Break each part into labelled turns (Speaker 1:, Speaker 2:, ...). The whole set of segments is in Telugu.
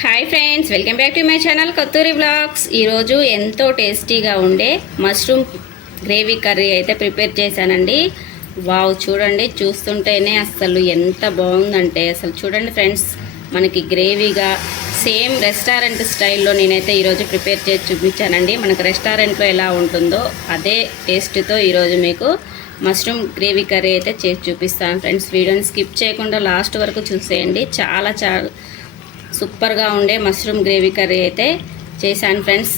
Speaker 1: Hi friends welcome back to my channel Kathuri blogs ఈరోజు ఎంతో టేస్టీగా ఉండే మష్రూమ్ గ్రేవీ కర్రీ అయితే ప్రిపేర్ చేశానండి. వావ్ చూడండి చూస్తుంటేనే అసలు ఎంత బాగుందంటే అసలు చూడండి ఫ్రెండ్స్ మనకి గ్రేవీగా సేమ్ రెస్టారెంట్ స్టైల్లో నేనైతే ఈరోజు ప్రిపేర్ చేసి చూపించానండి. మనకు రెస్టారెంట్లో ఎలా ఉంటుందో అదే టేస్ట్తో ఈరోజు మీకు మష్రూమ్ గ్రేవీ కర్రీ అయితే చేసి చూపిస్తాను ఫ్రెండ్స్ వీడియోని స్కిప్ చేయకుండా లాస్ట్ వరకు చూసేయండి. చాలా చాలా సూపర్గా ఉండే మష్రూమ్ గ్రేవీ కర్రీ అయితే చేశాను ఫ్రెండ్స్.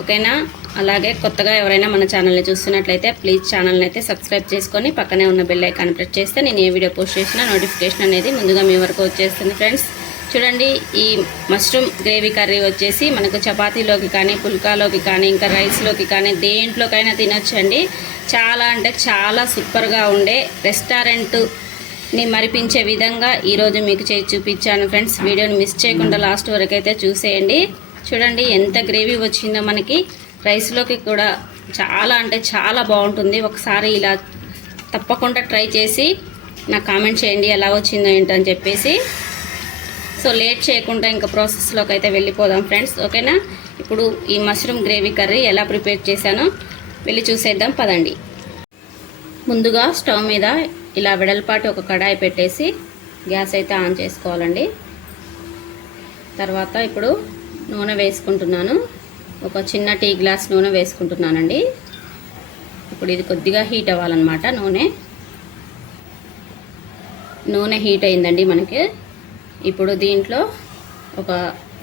Speaker 1: ఓకేనా? అలాగే కొత్తగా ఎవరైనా మన ఛానల్ని చూస్తున్నట్లయితే ప్లీజ్ ఛానల్ని అయితే సబ్స్క్రైబ్ చేసుకొని పక్కనే ఉన్న బెల్ ఐకాన్ ప్రెస్ చేస్తే నేను ఏ వీడియో పోస్ట్ చేసినా నోటిఫికేషన్ అనేది ముందుగా మీ వరకు వచ్చేస్తుంది ఫ్రెండ్స్. చూడండి ఈ మష్రూమ్ గ్రేవీ కర్రీ వచ్చేసి మనకు చపాతీలోకి కానీ పుల్కాలోకి కానీ ఇంకా రైస్లోకి కానీ దేంట్లోకైనా తినొచ్చండి. చాలా అంటే చాలా సూపర్గా ఉండే రెస్టారెంట్ ని మరిపించే విధంగా ఈరోజు మీకు చేసి చూపించాను ఫ్రెండ్స్. వీడియోని మిస్ చేయకుండా లాస్ట్ వరకు అయితే చూసేయండి. చూడండి ఎంత గ్రేవీ వచ్చిందో మనకి. రైస్లోకి కూడా చాలా అంటే చాలా బాగుంటుంది. ఒకసారి ఇలా తప్పకుండా ట్రై చేసి నాకు కామెంట్ చేయండి ఎలా వచ్చిందో ఏంటని చెప్పేసి. సో లేట్ చేయకుండా ఇంకా ప్రాసెస్లోకి అయితే వెళ్ళిపోదాం ఫ్రెండ్స్. ఓకేనా? ఇప్పుడు ఈ మష్రూమ్ గ్రేవీ కర్రీ ఎలా ప్రిపేర్ చేశానో వెళ్ళి చూసేద్దాం. పదండి. ముందుగా స్టవ్ మీద ఇలా వెడల్పాటి ఒక కడాయి పెట్టేసి గ్యాస్ అయితే ఆన్ చేసుకోవాలండి. తర్వాత ఇప్పుడు నూనె వేసుకుంటున్నాను. ఒక చిన్న టీ గ్లాస్ నూనె వేసుకుంటున్నానండి. ఇప్పుడు ఇది కొద్దిగా హీట్ అవ్వాలన్నమాట నూనె. నూనె హీట్ అయిందండి మనకి. ఇప్పుడు దీంట్లో ఒక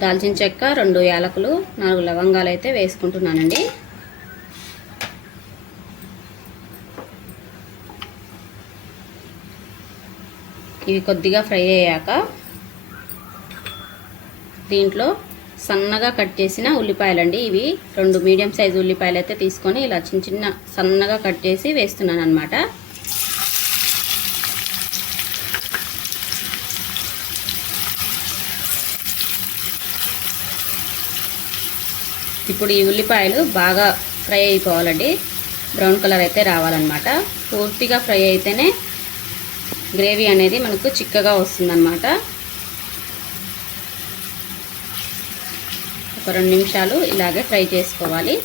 Speaker 1: దాల్చిన చెక్క రెండు యాలకులు నాలుగు లవంగాలు అయితే వేసుకుంటున్నానండి. ఇవి కొద్దిగా ఫ్రై అయ్యాక దీంట్లో సన్నగా కట్ చేసిన ఉల్లిపాయలండి. ఇవి రెండు మీడియం సైజు ఉల్లిపాయలు అయితే తీసుకొని ఇలా చిన్న చిన్న సన్నగా కట్ చేసి వేస్తున్నాను అనమాట ఇప్పుడు ఈ ఉల్లిపాయలు బాగా ఫ్రై అయిపోవాలండి. బ్రౌన్ కలర్ అయితే రావాలన్నమాట. పూర్తిగా ఫ్రై అయితేనే గ్రేవీ అనేది మనకు చిక్కగా వస్తుందన్నమాట. ఒక రెండు నిమిషాలు ఇలాగే ఫ్రై చేసుకోవాలి.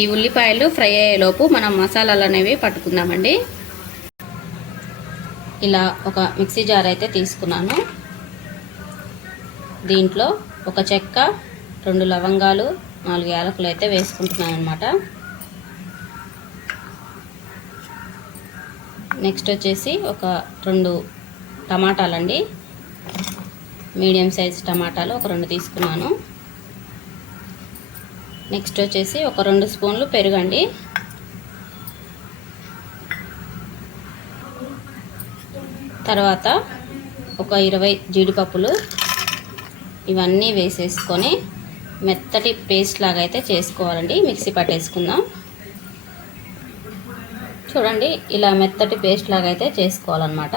Speaker 1: ఈ ఉల్లిపాయలు ఫ్రై అయ్యేలోపు మనం మసాలాలు అనేవి పట్టుకుందామండి. ఇలా ఒక మిక్సీ జార్ అయితే తీసుకున్నాను. దీంట్లో ఒక చెక్క రెండు లవంగాలు నాలుగు యాలకులు అయితే వేసుకుంటున్నాను అనమాట నెక్స్ట్ వచ్చేసి ఒక రెండు టమాటాలండి. మీడియం సైజ్ టమాటాలు ఒక రెండు తీసుకున్నాను. నెక్స్ట్ వచ్చేసి ఒక రెండు స్పూన్లు పెరుగండి. తర్వాత ఒక ఇరవై జీడిపప్పులు ఇవన్నీ వేసేసుకొని మెత్తటి పేస్ట్ లాగా అయితే చేసుకోవాలండి. మిక్సీ పట్టేసుకుందాం. చూడండి ఇలా మెత్తటి పేస్ట్ లాగా అయితే చేసుకోవాలన్నమాట.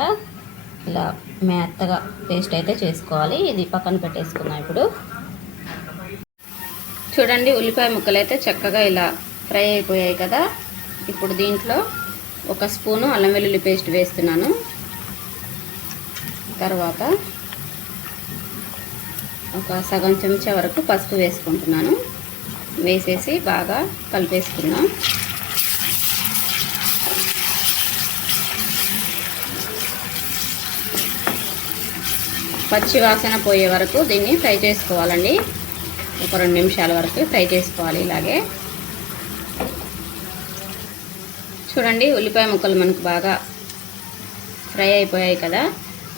Speaker 1: ఇలా మెత్తగా పేస్ట్ అయితే చేసుకోవాలి. ఇది పక్కన పెట్టేసుకున్నాం ఇప్పుడు. చూడండి ఉల్లిపాయ ముక్కలు అయితే చక్కగా ఇలా ఫ్రై అయిపోయాయి కదా. ఇప్పుడు దీంట్లో ఒక స్పూను అల్లం వెల్లుల్లి పేస్ట్ వేస్తున్నాను. తర్వాత ఒక సగం చెంచా వరకు పసుపు వేసుకుంటున్నాను. వేసేసి బాగా కలిపేసుకున్నాం పచ్చి వాసన పోయే వరకు దీన్ని ఫ్రై చేసుకోవాలండి. ఒక రెండు నిమిషాల వరకు ఫ్రై చేసుకోవాలి ఇలాగే. చూడండి ఉల్లిపాయ ముక్కలు మనకు బాగా ఫ్రై అయిపోయాయి కదా.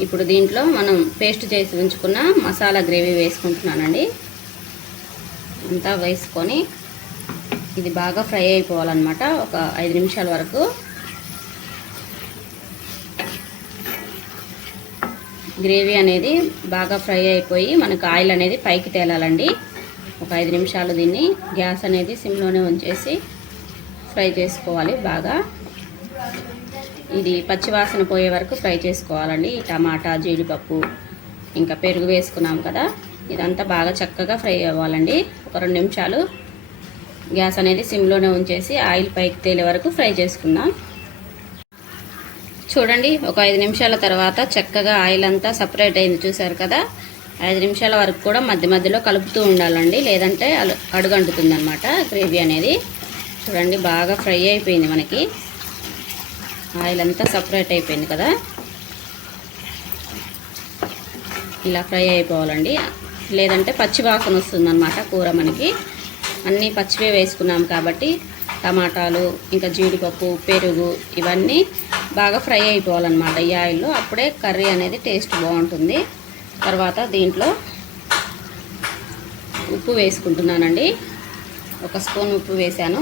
Speaker 1: ఇప్పుడు దీంట్లో మనం పేస్ట్ చేసి ఉంచుకున్న మసాలా గ్రేవీ వేసుకుంటున్నానండి. అంతా వేసుకొని ఇది బాగా ఫ్రై అయిపోవాలన్నమాట. ఒక ఐదు నిమిషాల వరకు గ్రేవీ అనేది బాగా ఫ్రై అయిపోయి మనకు ఆయిల్ అనేది పైకి తేలాలండి. ఒక ఐదు నిమిషాలు దీన్ని గ్యాస్ అనేది సిమ్లోనే ఉంచేసి ఫ్రై చేసుకోవాలి బాగా. ఇది పచ్చివాసన పోయే వరకు ఫ్రై చేసుకోవాలండి. టమాటా జీడిపప్పు ఇంకా పెరుగు వేసుకున్నాం కదా. ఇదంతా బాగా చక్కగా ఫ్రై అవ్వాలండి. ఒక రెండు నిమిషాలు గ్యాస్ అనేది సిమ్లోనే ఉంచేసి ఆయిల్ పైకి తేలే వరకు ఫ్రై చేసుకుందాం. చూడండి ఒక ఐదు నిమిషాల తర్వాత చక్కగా ఆయిల్ అంతా సపరేట్ అయింది చూసారు కదా? ఐదు నిమిషాల వరకు కూడా మధ్య మధ్యలో కలుపుతూ ఉండాలండి లేదంటే అలు- అడుగంటుతుంది అనమాట గ్రేవీ అనేది. చూడండి బాగా ఫ్రై అయిపోయింది మనకి. ఆయిల్ అంతా సపరేట్ అయిపోయింది కదా? ఇలా ఫ్రై అయిపోవాలండి. లేదంటే పచ్చి వాసన వస్తుంది అనమాట కూర మనకి. అన్నీ పచ్చివే వేసుకున్నాం కాబట్టి టమాటాలు ఇంకా జీడిపప్పు పెరుగు ఇవన్నీ బాగా ఫ్రై అయిపోవాలన్నమాట ఈ ఆయిల్లో. అప్పుడే కర్రీ అనేది టేస్ట్ బాగుంటుంది. తర్వాత దీంట్లో ఉప్పు వేసుకుంటున్నానండి. ఒక స్పూన్ ఉప్పు వేసాను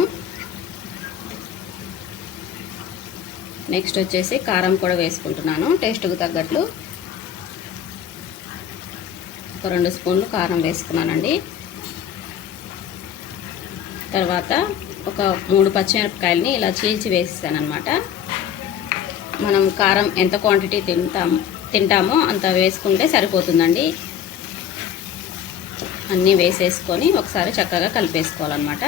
Speaker 1: నెక్స్ట్ వచ్చేసి కారం కూడా వేసుకుంటున్నాను. టేస్ట్కు తగ్గట్లు ఒక రెండు స్పూన్లు కారం వేసుకున్నానండి. తర్వాత ఒక మూడు పచ్చిమిరపకాయలని ఇలా చీల్చి వేసేసాను అనమాట మనం కారం ఎంత క్వాంటిటీ తింటాం తింటామో అంత వేసుకుంటే సరిపోతుందండి. అన్నీ వేసేసుకొని ఒకసారి చక్కగా కలిపేసుకోవాలన్నమాట.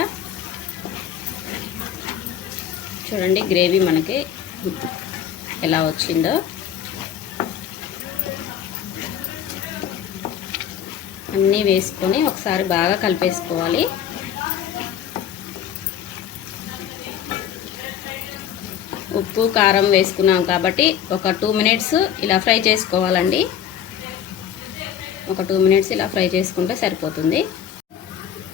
Speaker 1: చూడండి గ్రేవీ మనకి ఎలా వచ్చిందో. అన్నీ వేసుకొని ఒకసారి బాగా కలిపేసుకోవాలి. ఉప్పు కారం వేసుకున్నాం కాబట్టి ఒక టూ మినిట్స్ ఇలా ఫ్రై చేసుకోవాలండి. ఒక టూ మినిట్స్ ఇలా ఫ్రై చేసుకుంటే సరిపోతుంది.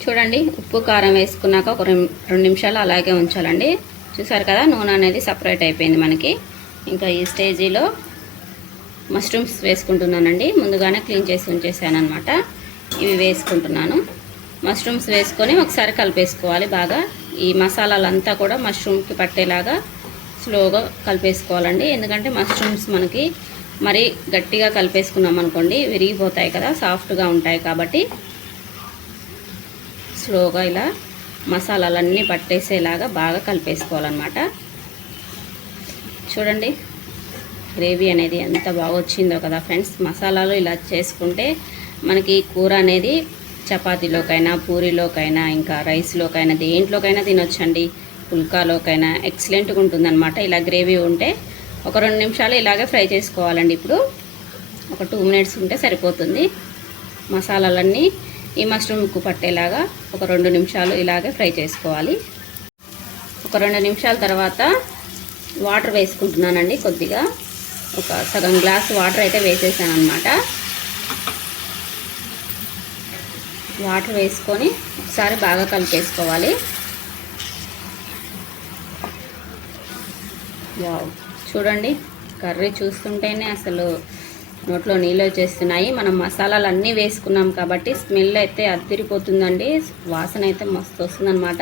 Speaker 1: చూడండి ఉప్పు కారం వేసుకున్నాక ఒక రెండు నిమిషాలు అలాగే ఉంచాలండి. చూసారు కదా నూనె అనేది సపరేట్ అయిపోయింది మనకి. ఇంకా ఈ స్టేజీలో మష్రూమ్స్ వేసుకుంటున్నానండి. ముందుగానే క్లీన్ చేసి ఉంచేసాను అనమాట ఇవి వేసుకుంటున్నాను. మష్రూమ్స్ వేసుకొని ఒకసారి కలిపేసుకోవాలి బాగా. ఈ మసాలాలంతా కూడా మష్రూమ్కి పట్టేలాగా స్లోగా కలిపేసుకోవాలండి. ఎందుకంటే మష్రూమ్స్ మనకి మరీ గట్టిగా కలిపేసుకున్నాం అనుకోండి విరిగిపోతాయి కదా సాఫ్ట్గా ఉంటాయి కాబట్టి స్లోగా ఇలా మసాలాలన్నీ పట్టేసేలాగా బాగా కలిపేసుకోవాలన్నమాట. చూడండి గ్రేవీ అనేది ఎంత బాగా వచ్చిందో కదా ఫ్రెండ్స్. మసాలాలు ఇలా చేసుకుంటే మనకి కూర అనేది చపాతీలోకైనా పూరీలోకైనా ఇంకా రైస్లోకైనా దేంట్లోకైనా తినొచ్చండి. పుల్కాలోకైనా ఎక్సలెంట్గా ఉంటుందన్నమాట. ఇలా గ్రేవీ ఉంటే ఒక రెండు నిమిషాలు ఇలాగే ఫ్రై చేసుకోవాలండి ఇప్పుడు. ఒక టూ మినిట్స్ ఉంటే సరిపోతుంది. మసాలాలన్నీ ఈ మష్రూమ్కు పట్టేలాగా ఒక రెండు నిమిషాలు ఇలాగే ఫ్రై చేసుకోవాలి. ఒక రెండు నిమిషాల తర్వాత వాటర్ వేసుకుంటున్నానండి కొద్దిగా. ఒక సగం గ్లాస్ వాటర్ అయితే వేసేసాను అనమాట వాటర్ వేసుకొని ఒకసారి బాగా కలిపేసుకోవాలి. చూడండి కర్రీ చూస్తుంటేనే అసలు నోట్లో నీళ్ళు వచ్చేస్తున్నాయి. మనం మసాలాలు అన్నీ వేసుకున్నాం కాబట్టి స్మెల్ అయితే అద్దరిపోతుందండి. వాసన అయితే మస్తు వస్తుందన్నమాట.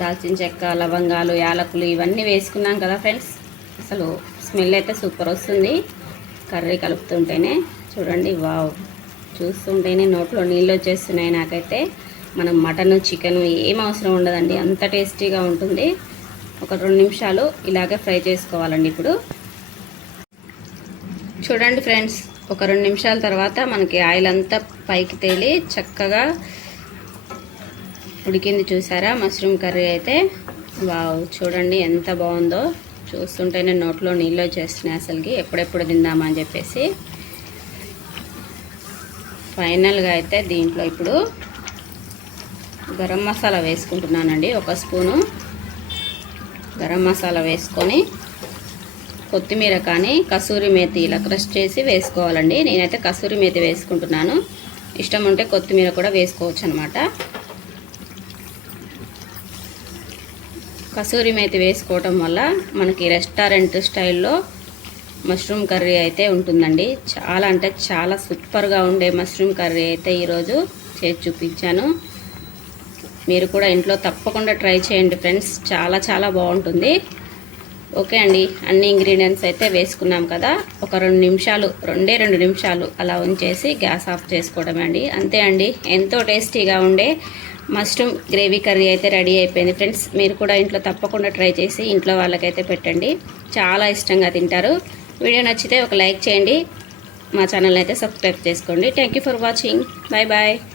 Speaker 1: దాల్చిన చెక్క లవంగాలు యాలకులు ఇవన్నీ వేసుకున్నాం కదా ఫ్రెండ్స్. అసలు స్మెల్ అయితే సూపర్ వస్తుంది. కర్రీ కలుపుతుంటేనే చూడండి వావ్. చూస్తుంటేనే నోట్లో నీళ్ళు వచ్చేస్తున్నాయి నాకైతే. మనం మటన్ చికెన్ ఏం అవసరం ఉండదండి. అంత టేస్టీగా ఉంటుంది. ఒక రెండు నిమిషాలు ఇలాగే ఫ్రై చేసుకోవాలండి ఇప్పుడు. చూడండి ఫ్రెండ్స్ ఒక రెండు నిమిషాల తర్వాత మనకి ఆయిల్ అంతా పైకి తేలి చక్కగా ఉడికింది చూసారా? మష్రూమ్ కర్రీ అయితే. వావ్ చూడండి ఎంత బాగుందో. చూస్తుంటేనే నోట్లో నీళ్ళు వచ్చేస్తున్నాయి అసలుకి. ఎప్పుడెప్పుడు తిందామా అని చెప్పేసి. ఫైనల్గా అయితే దీంట్లో ఇప్పుడు గరం మసాలా వేసుకుంటున్నానండి ఒక స్పూను. గరం మసాలా వేసుకొని కొత్తిమీర కానీ కసూరి మేతి ఇలా క్రష్ చేసి వేసుకోవాలండి. నేనైతే కసూరి మేతి వేసుకుంటున్నాను. ఇష్టం ఉంటే కొత్తిమీర కూడా వేసుకోవచ్చు అనమాట కసూరి మేతి వేసుకోవటం వల్ల మనకి రెస్టారెంట్ స్టైల్లో మష్రూమ్ కర్రీ అయితే ఉంటుందండి. చాలా అంటే చాలా సూపర్గా ఉండే మష్రూమ్ కర్రీ అయితే ఈరోజు చేసి చూపించాను. మీరు కూడా ఇంట్లో తప్పకుండా ట్రై చేయండి ఫ్రెండ్స్. చాలా చాలా బాగుంటుంది. ఓకే అండి. అన్ని ఇంగ్రీడియంట్స్ అయితే వేసుకున్నాం కదా. ఒక రెండు నిమిషాలు రెండే రెండు నిమిషాలు అలా ఉంచేసి గ్యాస్ ఆఫ్ చేసుకోవడమే అండి. అంతే అండి. ఎంతో టేస్టీగా ఉండే మష్రూమ్ గ్రేవీ కర్రీ అయితే రెడీ అయిపోయింది ఫ్రెండ్స్. మీరు కూడా ఇంట్లో తప్పకుండా ట్రై చేసి ఇంట్లో వాళ్ళకైతే పెట్టండి. చాలా ఇష్టంగా తింటారు. వీడియో నచ్చితే ఒక లైక్ చేయండి. మా ఛానల్ అయితే సబ్స్క్రైబ్ చేసుకోండి. Thank you for watching. Bye bye.